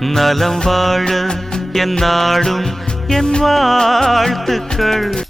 நலம் வாழ என் நாடும் என் வாழ்த்துக்கள்.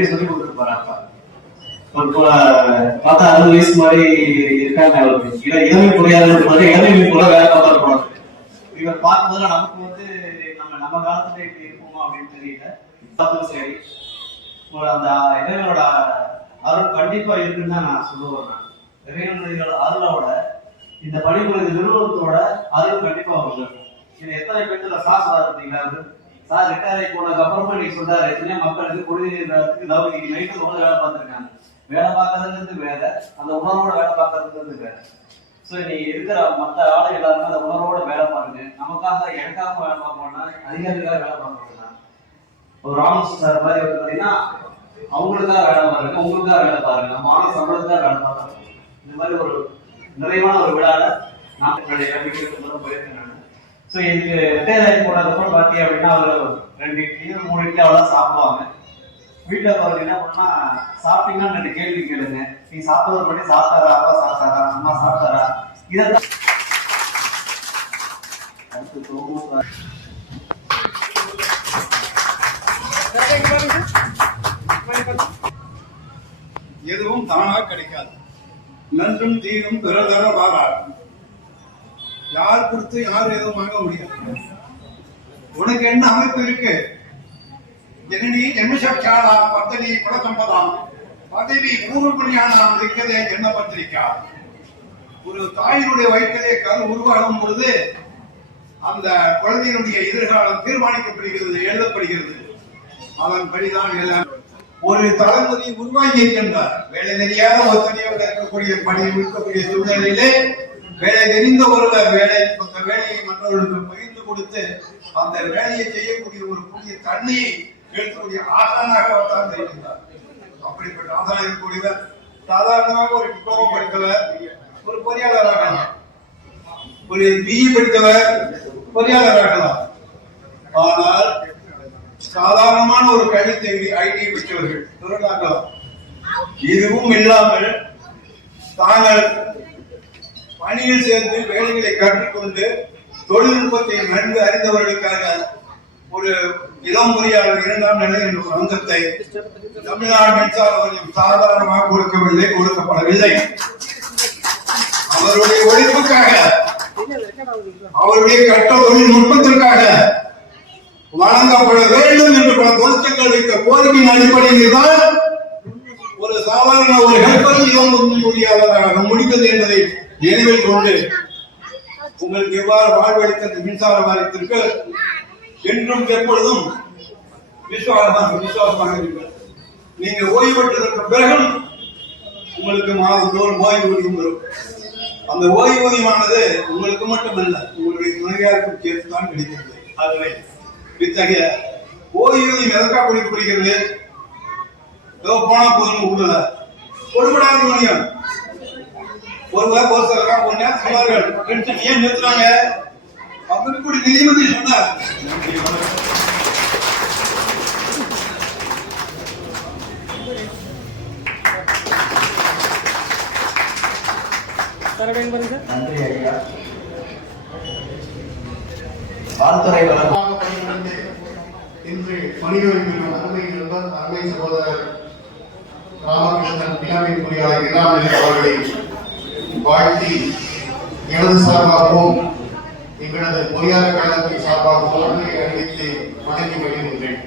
அப்ப சொல்லி கொடுத்துட்டு போறாரு பார்த்தா அறுபது வயசு மாதிரி இருக்காங்க அவருக்கு. இள இளமை புரியாத மாதிரி இளமை போல வேலை பார்த்தா போறாரு இவர் பார்க்கும்போது நமக்கு வந்து நம்ம நம்ம காலத்துல இப்படி இருப்போமா அப்படின்னு தெரியல. பார்த்தும் சரி. ஒரு அந்த இறைவனோட அருள் கண்டிப்பா இருக்குன்னு தான் நான் சொல்ல வரேன் இறைவனுடைய அருளோட இந்த பணிபுரிந்த நிறுவனத்தோட அருள் கண்டிப்பா அவங்க இருக்கும். இது எத்தனை பேர்த்துல சார் சொல்றாரு பார்த்தீங்களா சார் ரிட்டையர் ஆகி போனதுக்கு அப்புறமா நீங்க சொல்றாரு எத்தனையோ மக்களுக்கு குடிநீர் லவ் நைட்டு உணவு வேலை பார்த்துருக்காங்க. வேலை பார்க்கறதுங்கிறது வேற அந்த உணர்வோட வேலை பார்க்கறதுங்கிறது வேற ஸோ நீ இருக்கிற மற்ற ஆளு எல்லாருமே அந்த உணர்வோட வேலை பாருங்க. நமக்காக எனக்காக வேலை பார்க்கணும்னா அதிகாரிக்காக வேலை பார்க்கணும்னா ஒரு ராமஸ் சார் மாதிரி வந்து அவங்களுக்காக வேலை பாருங்க உங்களுக்காக வேலை பாருங்க மாநில சம்பளத்துக்காக வேலை பார்க்கணும் இந்த மாதிரி ஒரு நிறைவான ஒரு விழாவை நான் என்னுடைய போயிருக்கேன் ஸோ இதுக்கு ரிட்டையர் ஆகி போனதுக்கப்புறம் பார்த்தீங்க அப்படின்னா அவர் ரெண்டு இட்லி மூணு இட்லி அவ்வளோ சாப்பிடுவாங்க. வீட்டில் இருக்கவங்க என்ன பண்ணா சாப்பிட்டீங்கன்னா ரெண்டு கேள்வி கேளுங்க. நீ சாப்பிட்றது பண்ணி சாப்பிட்டாரா அப்பா சாப்பிட்டாரா அம்மா சாப்பிட்டாரா? இதெல்லாம் எதுவும் தானாக கிடைக்காது. நன்றும் தீரும் பிறதர வாராது. யார் கொடுத்து யார் எதுவும் வாங்க முடியாது. உனக்கு என்ன அமைப்பு இருக்கு? ஜனனி ஜென்மசக்ஷாலா பத்தனி குலசம்பதாம். பதவி பூர்வபுணியானாம் இருக்கதே என்ன பத்திரிக்கா ஒரு தாயினுடைய வயிற்றிலே கரு உருவாகும் பொழுது அந்த குழந்தையினுடைய எதிர்காலம் தீர்மானிக்கப்படுகிறது எழுதப்படுகிறது. அதன்படிதான் எல்லாம் ஒரு தலைமுறை உருவாகி இருக்கின்றார். வேலை தெரியாத ஒத்தனையோடு இருக்கக்கூடிய பணியில் இருக்கக்கூடிய சூழ்நிலையிலே வேலை தெரிந்த ஒருவர் வேலை அந்த வேலையை மற்றவர்களுக்கு பகிர்ந்து கொடுத்து அந்த வேலையை செய்யக்கூடிய ஒரு புதிய தண்ணியை எழுத்தக்கூடிய ஆசானாக உட்கார்ந்து இருக்கின்றார் அப்படிப்பட்ட ஆசான இருக்கக்கூடியவர் சாதாரணமாக ஒரு டிப்ளமோ படித்தவர் ஒரு பொறியாளராகலாம் ஒரு பிஇ படித்தவர் பொறியாளராகலாம் ஆனால் சாதாரணமான ஒரு கல்வி தேவை ஐடி படித்தவர்கள் இவர்களாகலாம் இதுவும் இல்லாமல் தாங்கள் பணியில் சேர்ந்து வேலைகளை கற்றுக்கொண்டு தொழில்நுட்பத்தை நன்கு அறிந்தவர்களுக்காக ஒரு இளம் முறையாளர் இரண்டாம் நிலை என்ற ஒரு அங்கத்தை தமிழ்நாடு மின்சார வாரியம் சாதாரணமாக கொடுக்கவில்லை கொடுக்கப்படவில்லை. அவருடைய ஒழிப்புக்காக அவருடைய கட்ட தொழில்நுட்பத்திற்காக வழங்கப்பட வேண்டும் என்று பல கோரிக்கைகள் வைத்த கோரிக்கையின் அடிப்படையில் தான் ஒரு சாதாரண ஒரு ஹெல்பர் இளம் முடியாததாக முடிந்தது என்பதை நினைவில் கொண்டு உங்களுக்கு எவ்வாறு வாழ்வளித்த அந்த மின்சார வாரியத்திற்கு என்றும் எப்பொழுதும் விசுவாசமாக விசுவாசமாக இருங்கள். நீங்க ஓய்வு பெற்றதற்கு பிறகும் உங்களுக்கு மாதந்தோறும் ஓய்வூதியம் வரும். அந்த ஓய்வூதியமானது உங்களுக்கு மட்டுமல்ல உங்களுடைய துணையாருக்கும் சேர்த்துதான் கிடைக்கிறது. ஆகவே இத்தகைய ஓய்வூதியம் எதற்காக கொடுக்கப்படுகிறது? ஏதோ போனா போதும் விடல கொடுபடாத ஊதியம். ஒரு சில ஒரு சொன்னார்கள் பென்ஷன் ஏன் நிறுத்துறாங்க? அப்படின்னு கூட நீதிபதி சொன்னார். நன்றி, ஐயா. வாழ்த்துறை இன்று பணிபுரிக்கும் அருமை நண்பர் அருமை சகோதரர் ராமகிருஷ்ணன் இளமை பொறியாளர் இளநிலை அவர்களை வாழ்த்தி எனது சார்பாகவும் எங்களது பொறியாளர் கழகத்தின் சார்பாகவும் அறிவித்து வணங்கி வருகின்றேன்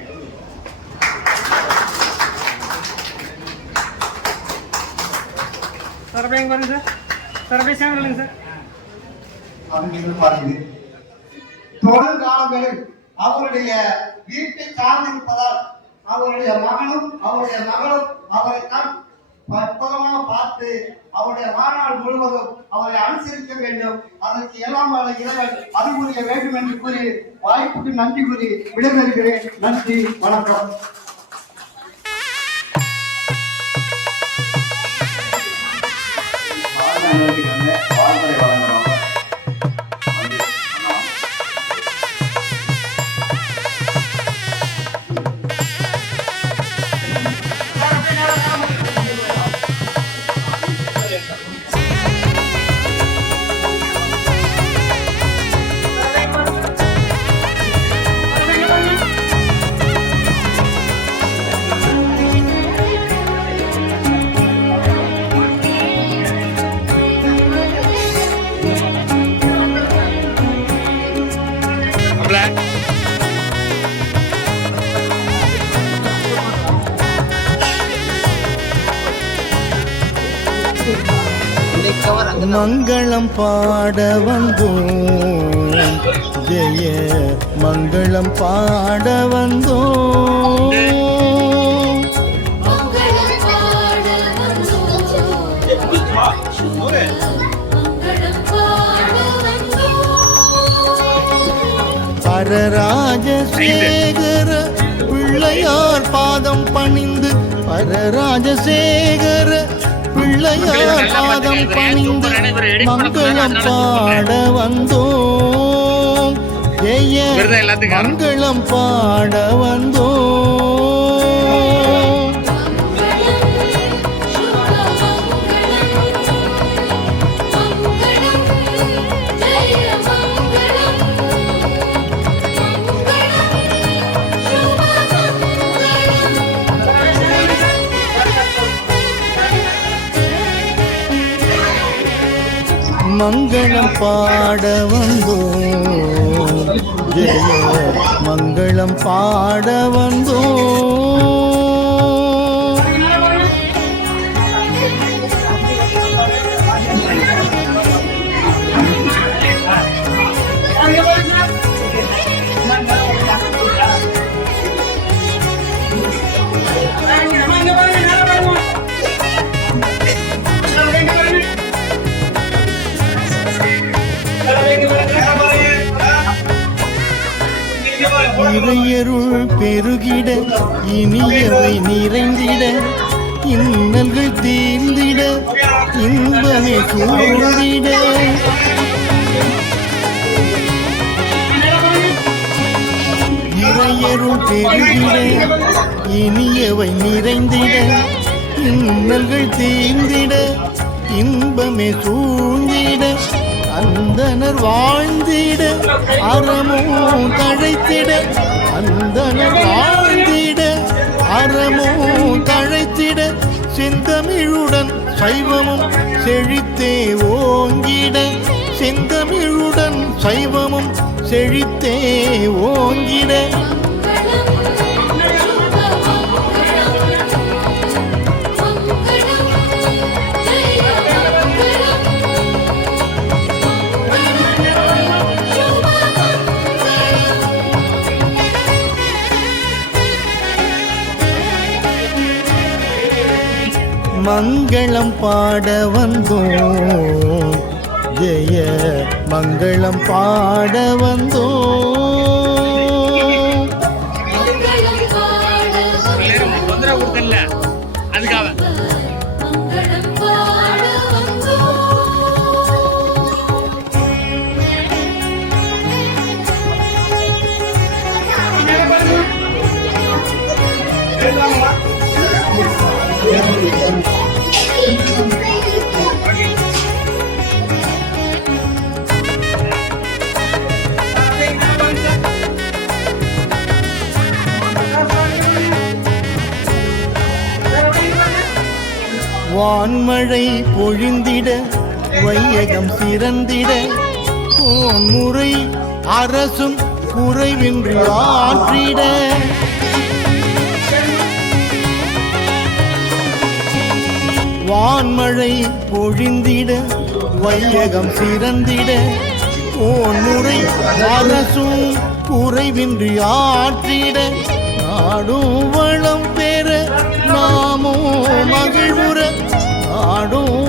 பாருங்க சார்? சார். அப்படின்னு தொடர் காலங்களில் அவருடைய வீட்டை சார்ந்திருப்பதால் அவருடைய மகனும் அவருடைய மகளும் அவரை தான் பார்த்து அவருடைய வாழ்நாள் முழுவதும் அவரை அனுசரிக்க வேண்டும். அதற்கு எல்லாம் வல்ல இறைவன் அறிவுரிய வேண்டும் என்று கூறி வாய்ப்புக்கு நன்றி கூறி விடைபெறுகிறேன். நன்றி வணக்கம். மங்களம் பாட வந்தோம் ஜெய மங்களம் பாட வந்தோம் பரராஜசேகர பிள்ளையார் பாதம் பணிந்து பரராஜசேகர பிள்ளையார் பாதம் பணிந்து மங்களம் பாட வந்தோம். மங்களம் பாட பாட வந்தோம் இறையருள் பெருகிட இனியவை நிறைந்திட இன்னல்கள் தீர்ந்திட இன்பமே சூழ்ந்திட. இறையருள் பெருகிட இனியவை நிறைந்திட இன்னல்கள் தீர்ந்திட இன்பமே சூழ்ந்திட அந்தனர் வாழ்ந்திட அறமும் தழைத்திட அந்தனர் வாழ்ந்திட அறமும் தழைத்திட செந்தமிழுடன் சைவமும் செழித்தே ஓங்கிட. செந்தமிழுடன் சைவமும் செழித்தே ஓங்கிட. மங்களம் பாட வந்தோம். ஜெய மங்களம் பாட வந்தோம். வான்மழை பொழிந்திட வையகம் சிறந்திட போன்முறை அரசும் குறைவின்றி ஆற்றிட. வான்மழை பொழிந்திட வையகம் சிறந்திட போன்முறை அரசும் குறைவின்றி ஆற்றிட. நாடும் வளம் பெற நாமோ மகிழ்வுற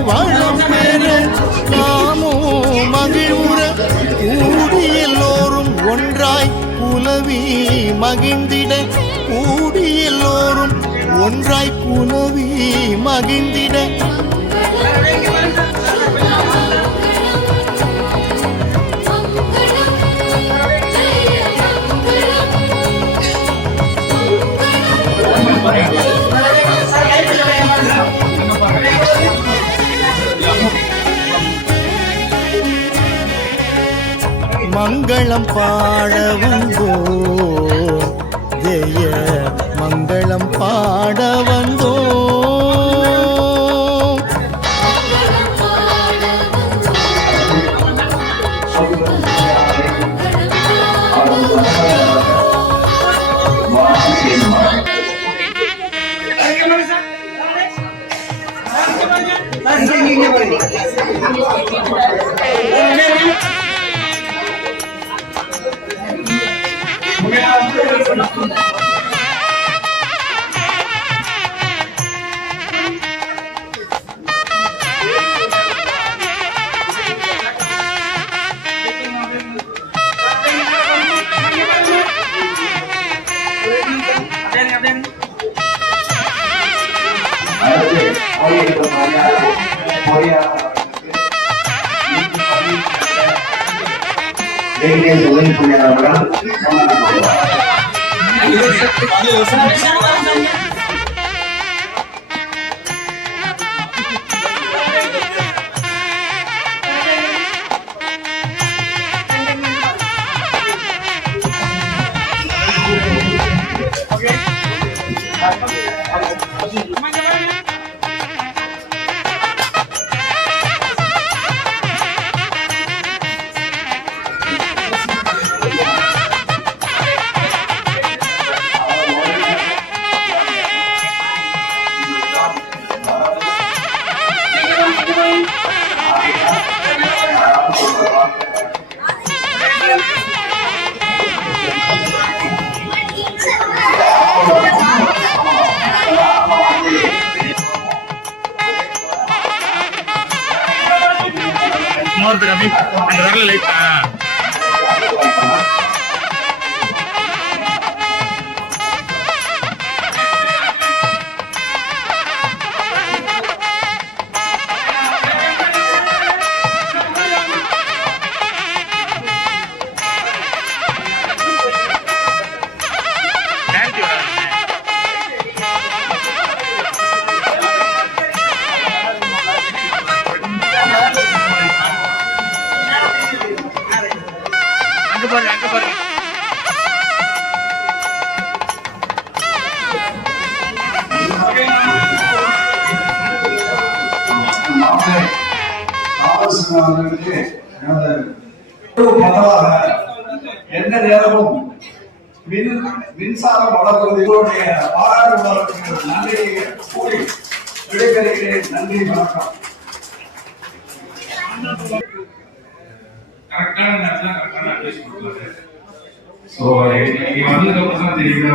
வளம் பெற நாமோ மகிழ்வுற கூடி எல்லோரும் ஒன்றாய் குலவி மகிழ்ந்திட கூடி எல்லோரும் ஒன்றாய் குலவி மகிழ்ந்திட மங்களம் பாட வந்தோ ஜெய மங்களம் பாட enseñar a hablar. No, no, no, no. இன்னொருத்தர் அப்படி அந்த வரல அங்க பாருங்க அங்க பாருங்க எந்த நேரமும் மின் மின்சாரம் வழங்குவதற்குடைய பாராளுமன்றத்திற்கு நன்றி கூறி விடைபெறுகிறேன் நன்றி வணக்கம் கரெக்டான நேரத்துல கரெக்டான அட்வைஸ் கொடுத்தாரு. ஸோ இங்க வந்ததுக்கு அப்புறம் தான் தெரியுது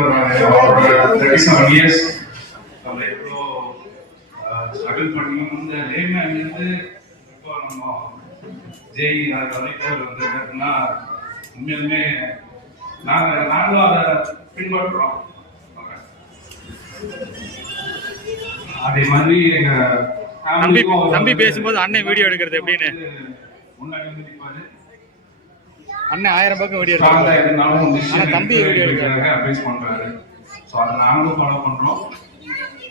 அவரோட தேர்ட்டி செவன் இயர்ஸ் அவர் எவ்வளோ ஸ்ட்ரகிள் பண்ணி இந்த லேமேன்லேருந்து இப்போ நம்ம ஜெய் அது வரைக்கும் அவர் வந்திருக்காருன்னா உண்மையிலுமே நாங்கள் நாங்களும் அதை பின்பற்றுறோம். அதே மாதிரி எங்க தம்பி வந்து பேசும்போது அண்ணன் வீடியோ எடுக்கிறது எப்படின்னு? முன்னாடி வந்து அண்ணன் ஆயிரம் பக்கம் வீடியோ டிசிஷன் தம்பி. அட்வைஸ் பண்றாரு. ஸோ அதை நாங்களும் ஃபாலோ பண்றோம்.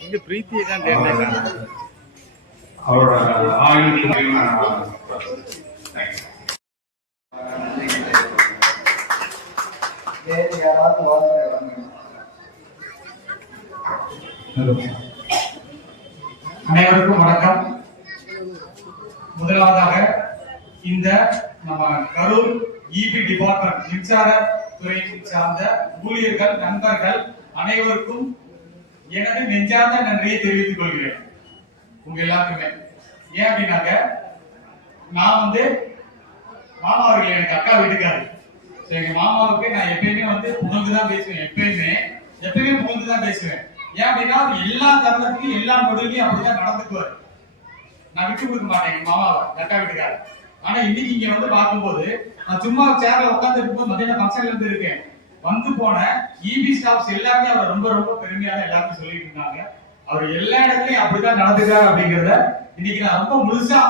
இங்க பிரீத்தியை தான் தேர்ந்தெடுக்கிறாங்க அவரோட ஆயுளுக்கு நான் தேங்க்ஸ் வேறு யாராவது வாழ்க்கை வாங்க ஹலோ அனைவருக்கும் வணக்கம். முதலாவதாக இந்த நம்ம கரூர் இபி டிபார்ட்மெண்ட் மின்சார துறையை சார்ந்த ஊழியர்கள் நண்பர்கள் அனைவருக்கும் எனது நெஞ்சார்ந்த நன்றியை தெரிவித்துக் கொள்கிறேன். உங்க எல்லாருக்குமே. ஏன் அப்படின்னாக்க நான் வந்து மாமா அவர்கள் எனக்கு அக்கா வீட்டுக்காரு எங்க மாமாவுக்கு நான் எப்பயுமே வந்து புகழ்ந்துதான் பேசுவேன் எப்பயுமே. எப்பயுமே புகழ்ந்துதான் பேசுவேன். ஏன் அப்படின்னா எல்லா தருணத்துலயும் எல்லா நொடிலையும் அப்படிதான் நடந்துக்குவார். நான் விட்டு கொடுக்க மாட்டேன் எங்க மாமாவை அக்கா வீட்டுக்காரர். ஆனா இன்னைக்கு இங்க வந்து பார்க்கும்போது நான் சும்மா சேர்ல உட்கார்ந்து இருக்கும்போது மத்தியான ஃபங்க்ஷன்ல இருந்து இருக்கேன். வந்து போன இபி ஸ்டாஃப்ஸ் எல்லாருமே அவர் ரொம்ப ரொம்ப பெருமையாக எல்லாருக்கும் சொல்லிட்டு இருந்தாங்க. அவர் எல்லா இடத்துலயும் அப்படிதான் நடந்துட்டாரு அப்படிங்கறத இன்னைக்கு நான் ரொம்ப முழுசா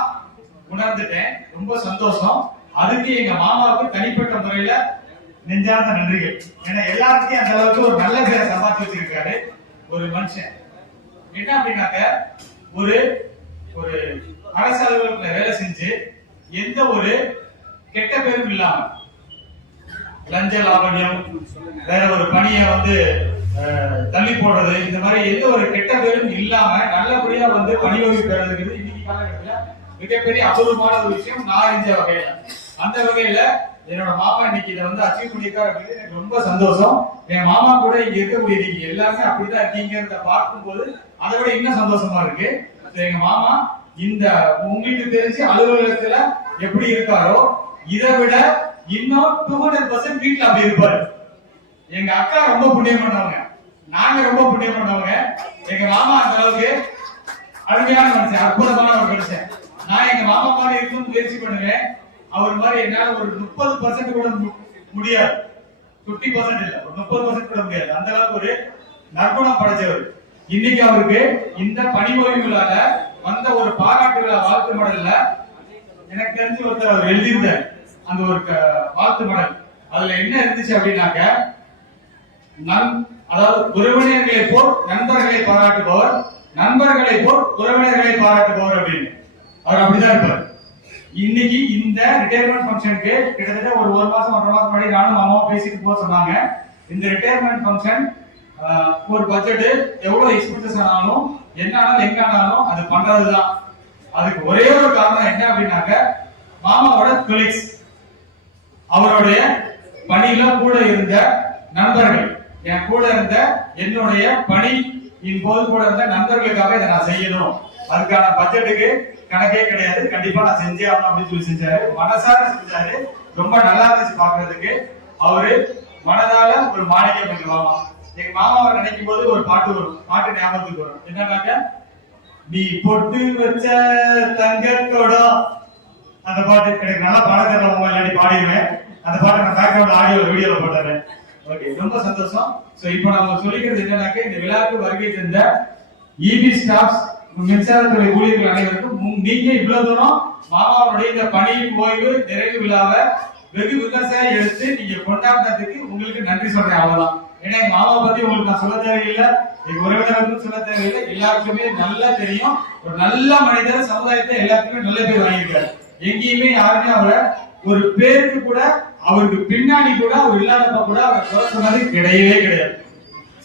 உணர்ந்துட்டேன். ரொம்ப சந்தோஷம். அதுக்கு எங்க மாமாவுக்கு தனிப்பட்ட முறையில நெஞ்சார்ந்த நன்றிகள். ஏன்னா எல்லாருக்கும் அந்த அளவுக்கு ஒரு நல்ல பேரை சம்பாதிச்சு வச்சிருக்காரு ஒரு மனுஷன். என்ன அப்படின்னாக்க ஒரு ஒரு அரசு அலுவலகத்துல வேலை செஞ்சு எந்த ஒரு கெட்ட பேரும் இல்லாம லஞ்ச லாவண்யம் வேற ஒரு பணியை வந்து தள்ளி போடுறது இந்த மாதிரி எந்த ஒரு கெட்ட பேரும் இல்லாம நல்லபடியா வந்து பணி பெறதுங்கிறது இன்னைக்கு காலகட்டத்தில் மிகப்பெரிய அபூர்வமான ஒரு விஷயம். நான் அறிஞ்ச வகையில. அந்த வகையில என்னோட மாமா இன்னைக்கு இதை வந்து அச்சீவ் பண்ணியிருக்கா அப்படிங்கிறது எனக்கு ரொம்ப சந்தோஷம். என் மாமா கூட இங்க இருக்கக்கூடிய நீங்க எல்லாருமே அப்படிதான் இருக்கீங்கிறத பார்க்கும்போது அதை விட இன்னும் சந்தோஷமா இருக்கு. எங்க மாமா இந்த உங்களுக்கு தெரிஞ்சு அலுவலகத்துல எப்படி இருக்காரோ இதை விட இன்னும் டூ ஹண்ட்ரட் பர்சன்ட் வீட்டுல அப்படி இருப்பாரு. எங்க அக்கா ரொம்ப புண்ணியம் பண்ணவங்க. நாங்க ரொம்ப புண்ணியம் பண்ணவங்க. எங்க மாமா அந்த அளவுக்கு அருமையான மனுஷன் அற்புதமான ஒரு மனுஷன். நான் எங்க மாமா மாதிரி இருக்கும் முயற்சி பண்ணுவேன். அவர் மாதிரி என்னால ஒரு முப்பது பர்சன்ட் கூட முடியாது. பிப்டி பர்சன்ட் இல்ல ஒரு முப்பது பர்சன்ட் கூட முடியாது. அந்த அளவுக்கு ஒரு நற்குணம் படைச்சவர். இன்னைக்கு அவருக்கு இந்த பணி ஓய்வு விழால வந்த ஒரு பாராட்டு விழா வாழ்த்து மடல்ல எனக்கு தெரிஞ்சு ஒருத்தர் அவர் அந்த ஒரு க- வாழ்த்து மடல். அதுல என்ன இருந்துச்சு அப்படின்னாக்க நன் அதாவது உறவினர்களை போல் நண்பர்களை பாராட்டுபவர் நண்பர்களை போல் உறவினர்களை பாராட்டுபவர் அப்படின்னு. அவர் அப்படிதான் இருப்பார். இன்னைக்கு இந்த ரிட்டையர்மெண்ட் ஃபங்க்ஷனுக்கு கிட்டத்தட்ட ஒரு ஒரு மாசம் ஒன்றரை மாசம் முன்னாடி நானும் அம்மாவும் பேசிட்டு போக சொன்னாங்க. இந்த ரிட்டையர்மெண்ட் ஃபங்க்ஷன் ஒரு பட்ஜெட் எவ்வளவு எக்ஸ்பென்சஸ் ஆனாலும் என்ன ஆனாலும் எங்க ஆனாலும் அது பண்றதுதான். அதுக்கு ஒரே ஒரு காரணம் என்ன அப்படின்னாக்க மாமாவோட கொலிக்ஸ் அவருடைய பணியில கூட இருந்த நண்பர்கள். என் கூட இருந்த என்னுடைய பணி போது கூட இருந்த நண்பர்களுக்காக இதை நான் செய்யணும். அதுக்கான பட்ஜெட்டுக்கு கணக்கே கிடையாது. கண்டிப்பா நான் செஞ்சே ஆகணும் அப்படின்னு சொல்லி செஞ்சாரு. மனசார செஞ்சாரு. ரொம்ப நல்லா இருந்துச்சு பாக்குறதுக்கு அவரு மனதால ஒரு மாணிக்கம் கொஞ்சம் மாமா எங்க மாமாவை நினைக்கும் போது ஒரு பாட்டு வரும். பாட்டு ஞாபகத்துக்கு வரும். என்னன்னாக்க நீ பொட்டு வச்ச தங்கத்தோடம் அந்த பாட்டு எனக்கு நல்லா பாட தெரியல இல்லாட்டி பாடிடுவேன். அந்த பாட்டு நான் பேக்ரவுண்ட் ஆடியோ வீடியோல போட்டுறேன். ஓகே ரொம்ப சந்தோஷம். சோ இப்போ நம்ம சொல்லிக்கிறது என்னன்னாக்க இந்த விழாவுக்கு வருகை தந்த இபி ஸ்டாஃப்ஸ் மின்சாரத்துறை ஊழியர்கள் அனைவருக்கும் நீங்க இவ்வளவு தூரம் மாமாவுடைய இந்த பணி ஓய்வு நிறைவு விழாவை வெகு விமர்சையா எடுத்து நீங்க கொண்டாடுறதுக்கு உங்களுக்கு நன்றி சொல்றேன். அவ்வளவுதான். ஏன்னா எங்க மாமாவை பத்தி உங்களுக்கு நான் சொல்ல தேவையில்லை. எங்க உறவினருக்கும் சொல்ல தேவையில்லை. எல்லாருக்குமே நல்லா தெரியும். ஒரு நல்ல மனிதர் சமுதாயத்தை எல்லாருக்குமே நல்ல பேர் வாங்கியிருக்காரு. எங்கேயுமே யாருமே அவரை ஒரு பேருக்கு கூட அவருக்கு பின்னாடி கூட அவர் இல்லாதப்ப கூட அவர் குறை சொன்னது கிடையவே கிடையாது.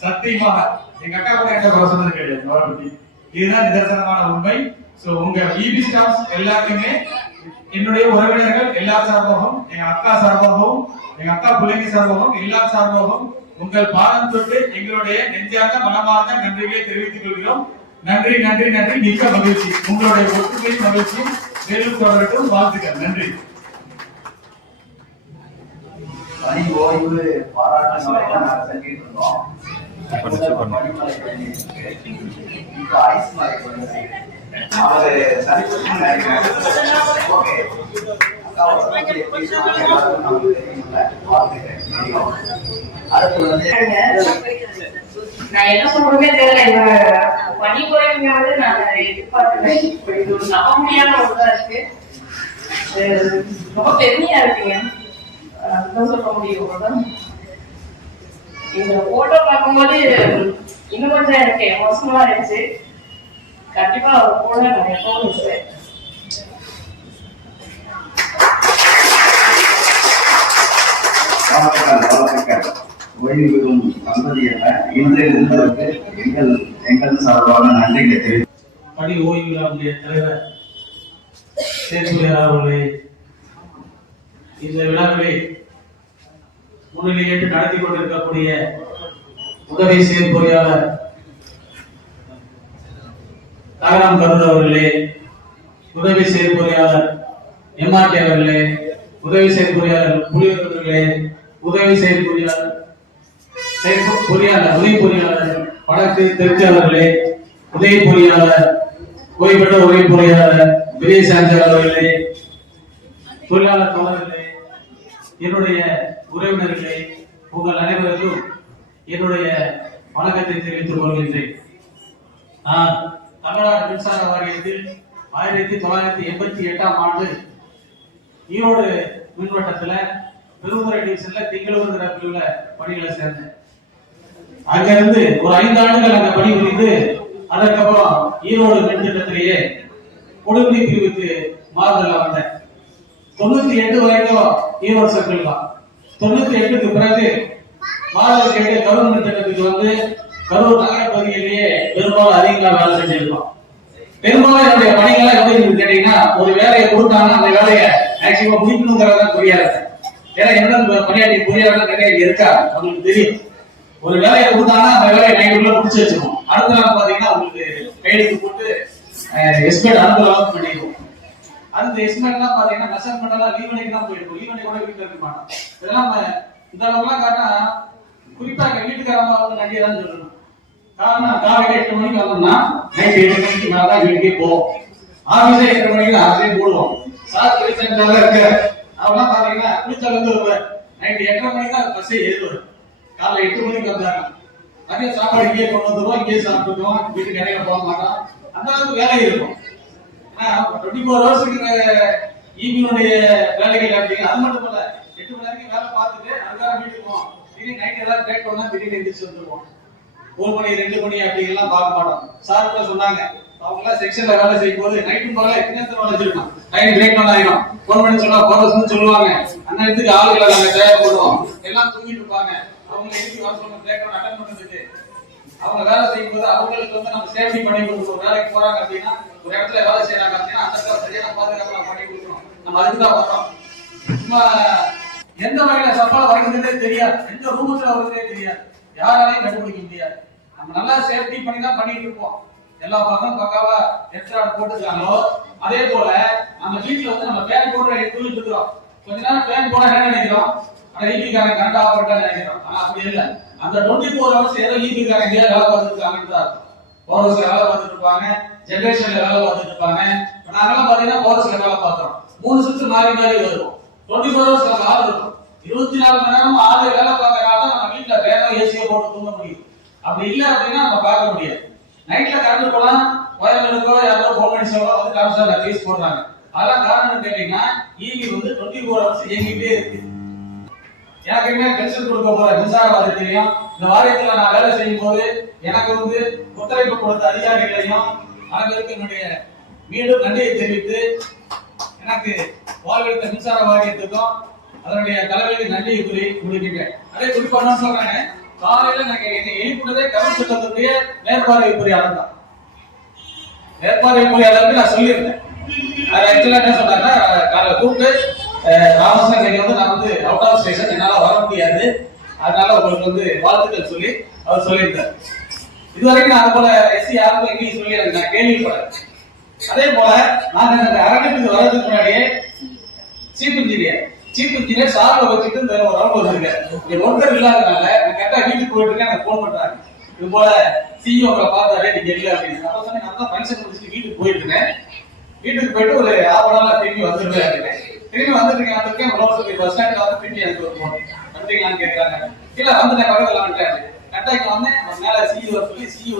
சத்தியமாக எங்க அக்கா கூட என்கிட்ட குறை சொன்னது கிடையாது அவரை பத்தி. இதுதான் நிதர்சனமான உண்மை. சோ உங்க பிபி ஸ்டாஃப்ஸ் எல்லாருக்குமே என்னுடைய உறவினர்கள் எல்லா சார்பாகவும் எங்க அக்கா சார்பாகவும் எங்க அக்கா பிள்ளைங்க சார்பாகவும் எல்லா சார்பாகவும் உங்கள் பாதம் தொட்டு எங்களுடைய நெஞ்சார்ந்த மனமார்ந்த நன்றிகளை தெரிவித்துக் கொள்கிறோம். நன்றி நன்றி நன்றி. மிக்க மகிழ்ச்சி. உங்களுடைய ஒற்றுமை மகிழ்ச்சி மேலும் தொடரட்டும் வாழ்த்துக்கள். நன்றி. பணி ஓய்வு பாராட்டு இருந்தோம். இப்ப ஐஸ். அவரு நான் என்ன சொல்றதே தெரியல. இந்த பணி குறைங்கிறது நான் எதிர்பார்க்கல. இப்ப இது ஒரு நம்ப முடியாத ஒன்றா இருக்கு ரொம்ப பெருமையா இருக்குங்க அதுதான் சொல்ல முடியும். அதான் இந்த போட்டோ பார்க்கும்போது இன்னும் கொஞ்சம் எனக்கு மோசமா இருந்துச்சு. கண்டிப்பா அவர் கூட நான் எப்பவும் ஓய்வு பெறும் தம்பதியர் இன்றைய தினத்திற்கு எங்கள் எங்கள் சார்பான நன்றிகளை தெரிவித்து படி ஓய்வு நம்முடைய தலைவர் சேர்த்துரையார் அவர்களே இந்த விழாவிலே முன்னிலையேற்று நடத்தி கொண்டிருக்கக்கூடிய உதவி செயற்பொறியாளர் தாராம் கருண் அவர்களே உதவி செயற்பொறியாளர் எம்ஆர்டி அவர்களே உதவி செயற்பொறியாளர் புலியூர் அவர்களே உதவி செயற்பொறியாளர் செயற்பொ- பொறியாளர் உதவி பொறியாளர் வடக்கு திருச்சியாளர்களே அவர்களே உதவி பொறியாளர் ஓய்வு பெற்ற உதவி பொறியாளர் பெரிய சாஞ்சாளர்களே தொழிலாளர் தோழர்களே என்னுடைய உறவினர்களே உங்கள் அனைவருக்கும் என்னுடைய வணக்கத்தை தெரிவித்துக் கொள்கின்றேன். நான் தமிழ்நாடு மின்சார வாரியத்தில் ஆயிரத்தி தொள்ளாயிரத்தி எண்பத்தி எட்டாம் ஆண்டு ஈரோடு மின்வட்டத்தில் பெருமுறை டிவிஷன்ல திங்களூருங்கிற பிரிவுல பணிகளை சேர்ந்தேன். அங்கிருந்து ஒரு ஐந்து ஆண்டுகள் அங்க பணி புரிந்து அதற்கப்புறம் ஈரோடு மின் திட்டத்திலேயே பிரிவுக்கு மாறுதல் வந்தேன் தொண்ணூத்தி எட்டு வரைக்கும் ஈரோடு சர்க்கிள் தான். தொண்ணூத்தி எட்டுக்கு பிறகு மாணவர் கேட்டு கரூர் திட்டத்துக்கு வந்து கரூர் நகர பகுதியிலேயே பெரும்பாலும் அதிகமாக வேலை செஞ்சிருக்கோம். பெரும்பாலும் என்னுடைய பணிகளை எப்படி இருக்குன்னு கேட்டீங்கன்னா ஒரு வேலையை கொடுத்தாங்கன்னா அந்த வேலையை மேக்சிமம் முடிக்கணுங்கிறத புரியாது ஏன்னா என்ன பணியாற்றி புரியாத நிறைய இருக்கா உங்களுக்கு தெரியும். ஒரு வேலையை கொடுத்தாங்கன்னா அந்த வேலையை நைட்டுக்குள்ள முடிச்சு வச்சிருக்கோம் அடுத்த நாள் பாத்தீங்கன்னா உங்களுக்கு கையெழுத்து போட்டு எஸ்பெட் அடுத்த லெவல் பண்ணிடுவோம். அந்த எஸ்மெல்லாம் பாத்தீங்கன்னா மெஷர்மெண்ட் எல்லாம் லீவ் அன்னைக்கு தான் போயிருக்கும். லீவ் அன்னைக்கு கூட வீட்டுல இருக்க மாட்டோம். இதெல்லாம் நம்ம இந்த அளவுக்குலாம் காரணம் குறிப்பா எங்க வீட்டுக்காரமா வந்து நடிகை தான் சொல்லணும். காரணம் காலையில எட்டு மணிக்கு வந்தோம்னா நைட் எட்டு மணிக்கு மேல தான் வீட்டுக்கே போவோம். ஆபீஸே எட்டு மணிக்கு தான் ஆஃபீஸே போடுவோம். சார் குளிச்சா இருக்க அவெல்லாம் பாத்தீங்கன்னா குளிச்சா வந்து வருவார். நைட் எட்டரை மணிக்கு தான் பஸ்ஸே ஏறுவார். காலைல எட்டு மணிக்கு வந்தாங்க. அதே சாப்பாடு இங்கேயே கொண்டு வந்துடுவோம் இங்கேயே சாப்பிட்டுருவோம் வீட்டுக்கு இடையில போக மாட்டோம். அந்த அளவுக்கு வேலை இருக்கும். டுவெண்ட்டி ஃபோர் ஹவர்ஸுக்கு ஈவினுடைய வேலைகள் அப்படிங்க அது மட்டும் இல்ல எட்டு மணி வரைக்கும் வேலை பார்த்துட்டு அதுதான் வீட்டுக்கு போவோம். திடீர் நைட் ஏதாவது பிரேக் பண்ணா திடீர்னு எந்திரிச்சு வந்துருவோம் ஒரு மணி ரெண்டு மணி அப்படிங்கலாம் பார்க்க மாட்டோம். சார் கூட சொன்னாங்க அவங்களாம் செக்ஷன்ல வேலை செய்யும் போது நைட்டும் போல எத்தனை நேரத்துல வேலை செய்யணும் நைட் பிரேக் பண்ண ஆயிடும் ஃபோன் பண்ணி சொன்னா போறதுன்னு சொல்லுவாங்க. அந்த இடத்துக்கு ஆளுகளை நாங்க தயார் பண்ணுவோம். எல்லாம் தூங்கிட்டு இருப்பாங்க. அவங்க எழுதி வர சொன்ன அட்டன் பண்றதுக்கு அவங்க வேலை செய்யும் போது அவங்களுக்கு வந்து நம்ம சேஃப்டி பண்ணி கொடுக்கணும். வேலைக்கு போறாங்க அப்படின்னா ஒரு இடத்துல வேலை செய்யறாங்க அப்படின்னா அந்த இடத்துல சரியான பாதுகாப்பு நம்ம பண்ணி கொடுக்கணும். நம்ம அதுக்கு தான் வரோம் சும்மா எந்த வகையில சம்பளம் வருதுன்னே தெரியாது. எந்த ரூமுக்கு வருதுன்னே தெரியாது. யாராலையும் கண்டுபிடிக்க முடியாது. நம்ம நல்லா சேஃப்டி பண்ணி தான் பண்ணிட்டு இருப்போம் எல்லா பக்கம் பக்காவா எக்ஸ்ட்ரா போட்டுருக்காங்களோ அதே போல நம்ம வீட்டுல வந்து நம்ம ஃபேன் போட்டு தூங்கிட்டு இருக்கிறோம். கொஞ்ச நேரம் ஃபேன் போட என்ன நினைக்கிறோம்? ஆனா ஈபி காரன் கரண்ட் ஆஃப் நினைக்கிறோம் ஆனா அப்படி இல்ல. அந்த டுவெண்ட்டி ஃபோர் ஹவர்ஸ் ஏதோ ஈபி காரன் எங்கேயாவது வேலை பார்த்துட்டு தான் இருக்கும் போரஸ்ல வேலை பார்த்துட்டு இருப்பாங்க ஜெனரேஷன்ல வேலை பார்த்துட்டு இருப்பாங்க. இப்ப நாங்கெல்லாம் பாத்தீங்கன்னா போரஸ்ல வேலை பார்த்தோம் மூணு சுற்று மாறி மாறி வருவோம். டுவெண்ட்டி ஃபோர் ஹவர்ஸ் நம்ம ஆள் இருக்கும். இருபத்தி நாலு மணி நேரம் ஆளு வேலை பார்க்கறனால தான் நம்ம வீட்டுல வேலை ஏசியை போட்டு தூங்க முடியும். அப்படி இல்லை அப்படின்னா நம்ம பார்க்க முடியாது. நைட்ல கரண்ட் போனா வயலுக்கோ யாரோ ஃபோன் பண்ணி சொல்ல வந்து காமிச்சாங்க ஃபீஸ் போடுறாங்க. அதெல்லாம் காரணம் கேட்டீங்கன்னா ஈவி வந்து டுவெண்ட்டி ஃபோர் ஹவர்ஸ் இயங்கிட்டே இருக்கு. எனக்குமே பென்சில் கொடுக்க போற மின்சார வாரியத்திலையும் இந்த வாரியத்துல நான் வேலை செய்யும் போது எனக்கு வந்து ஒத்துழைப்பு கொடுத்த அதிகாரிகளையும் அனைவருக்கும் என்னுடைய மீண்டும் நன்றியை தெரிவித்து எனக்கு வாழ்வெடுத்த மின்சார வாரியத்துக்கும் அதனுடைய தலைவருக்கு நன்றியை கூறி முடிக்கின்றேன். அதே குறிப்பா என்ன சொல்றாங்க காலையில எனக்கு என்னை எழுப்பினதே கவர்மெண்ட் சட்டத்துடைய மேற்பார்வை பொறியாளர் தான். மேற்பார்வை பொறியாளருக்கு நான் சொல்லியிருந்தேன். அது ஆக்சுவலா என்ன சொன்னாங்கன்னா காலை கூப்பிட்டு ராமசாமி இன்னைக்கு வந்து நான் வந்து அவுட் ஆஃப் ஸ்டேஷன் என்னால வர முடியாது. அதனால உங்களுக்கு வந்து வாழ்த்துக்கள் சொல்லி அவர் சொல்லியிருந்தார். இதுவரைக்கும் நான் போல எஸ்சி யாருக்கும் இங்கிலீஷ் சொல்லி எனக்கு நான் கேள்விப்படல. அதே போல நான் இந்த அரங்கத்துக்கு வர்றதுக்கு முன்னாடியே சீஃப் இன்ஜினியர் சீஃப் இன்ஜினியர் சார்ல வச்சுட்டு இந்த ஒரு ஆள் வந்திருக்கேன் இங்க ஒருத்தர் இல்லாதனால நான் கரெக்டா வீட்டுக்கு போயிட்டு இருக்கேன் எனக்கு ஃபோன் பண்றாங்க இது போல சிஇஓ உங்களை பார்த்தாரு நீங்க இல்ல அப்படின்னு. அப்ப சொன்னேன் நான் தான் ஃபங்க்ஷன் முடிச்சுட்டு வீட்டுக்கு போயிட்டு இருக்கேன். வீட்டுக்கு போயிட்டு ஒரு ஆறு அன் திரும்பி வந்துருக்கேன் திரும்பி வந்துருக்கேன் வந்திருக்கேன். ரோடு பஸ் ஸ்டாண்ட்ல வந்து திரும்பி எனக்கு ஒரு ஃபோன் வந்துட்டீங்களான்னு கேட்கறாங்க இல்ல வந்துட்டேன் வரவில்லை வந்துட்டேன். கரெக்டா வந்தேன். மேல சிஇஓ சொல்லி சிஇஓ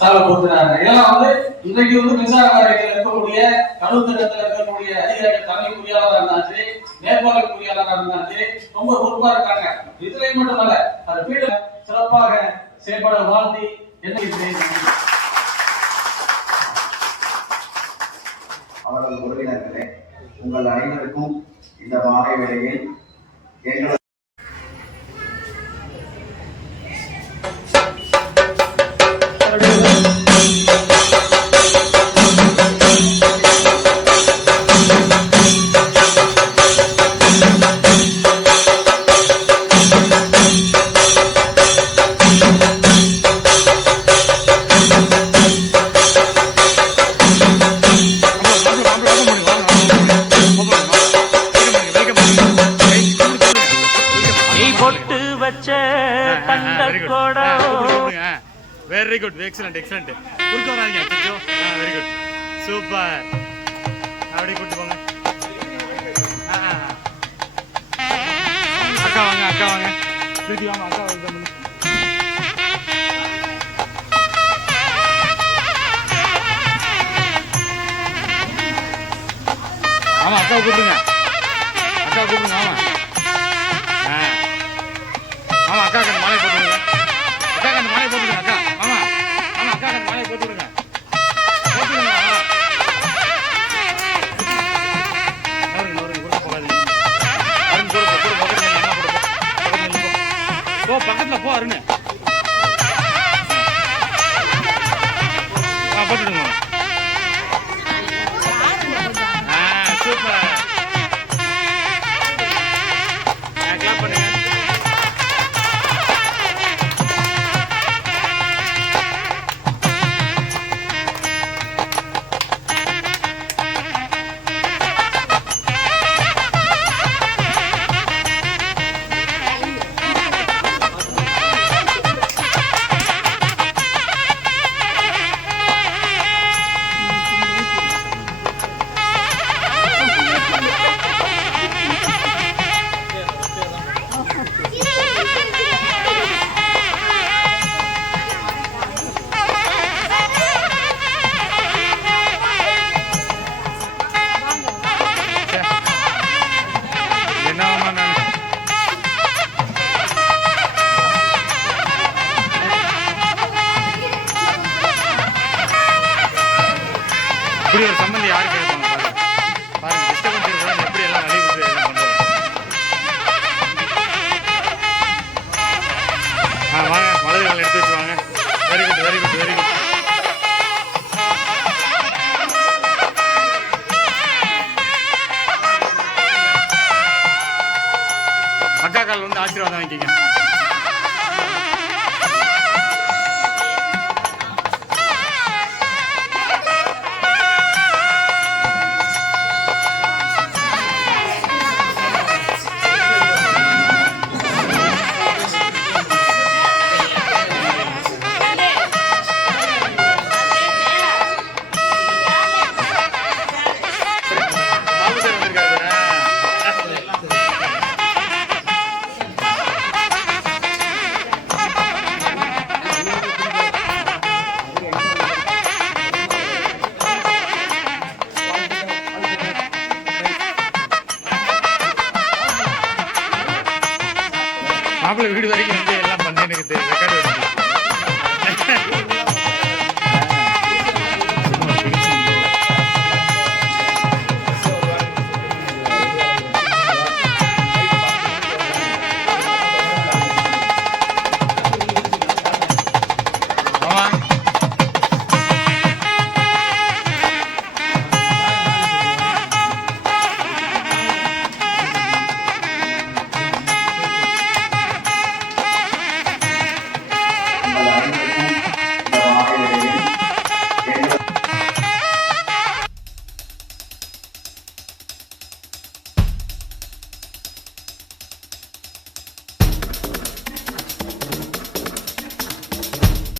சாலை கொடுத்துறாங்க இதெல்லாம் வந்து இன்றைக்கு வந்து மின்சார காரியத்தில் இருக்கக்கூடிய கழுவு திட்டத்தில் இருக்கக்கூடிய அதிகாரிகள் தலைமை பொறியாளராக இருந்தாலும் சரி மேற்பார்வை பொறியாளராக இருந்தாலும் சரி ரொம்ப பொறுப்பா இருக்காங்க. இதுலயும் மட்டும் இல்ல அந்த ஃபீல்டு சிறப்பாக செயல்பட வாழ்த்தி என்ன அவரது உறவினர்களே உங்கள் அனைவருக்கும் இந்த மாலை வேளையில் எங்களது எக்ஸலண்ட் எக்ஸலண்ட் குறுக்க வராதீங்க அச்சோ வெரி குட் சூப்பர் அப்படியே கூட்டு போங்க. அக்கா வாங்க அக்கா வாங்க. பிரீத்தி வாங்க அக்கா வாங்க ஆமாம் அக்கா கூப்பிடுங்க. அக்கா கூப்பிடுங்க ஆமாம் ஆ. ஆமா அக்கா பாருன்னு மாதிரி வலது எடுத்து வச்சுவாங்க very good very good very good அக்கா கால் வந்து ஆசீர்வாதம் வாங்கிக்கங்க. மாப்பிள்ளை வீடு வரைக்கும் வந்து எல்லாம் பண்ணி எனக்கு தெரியும்.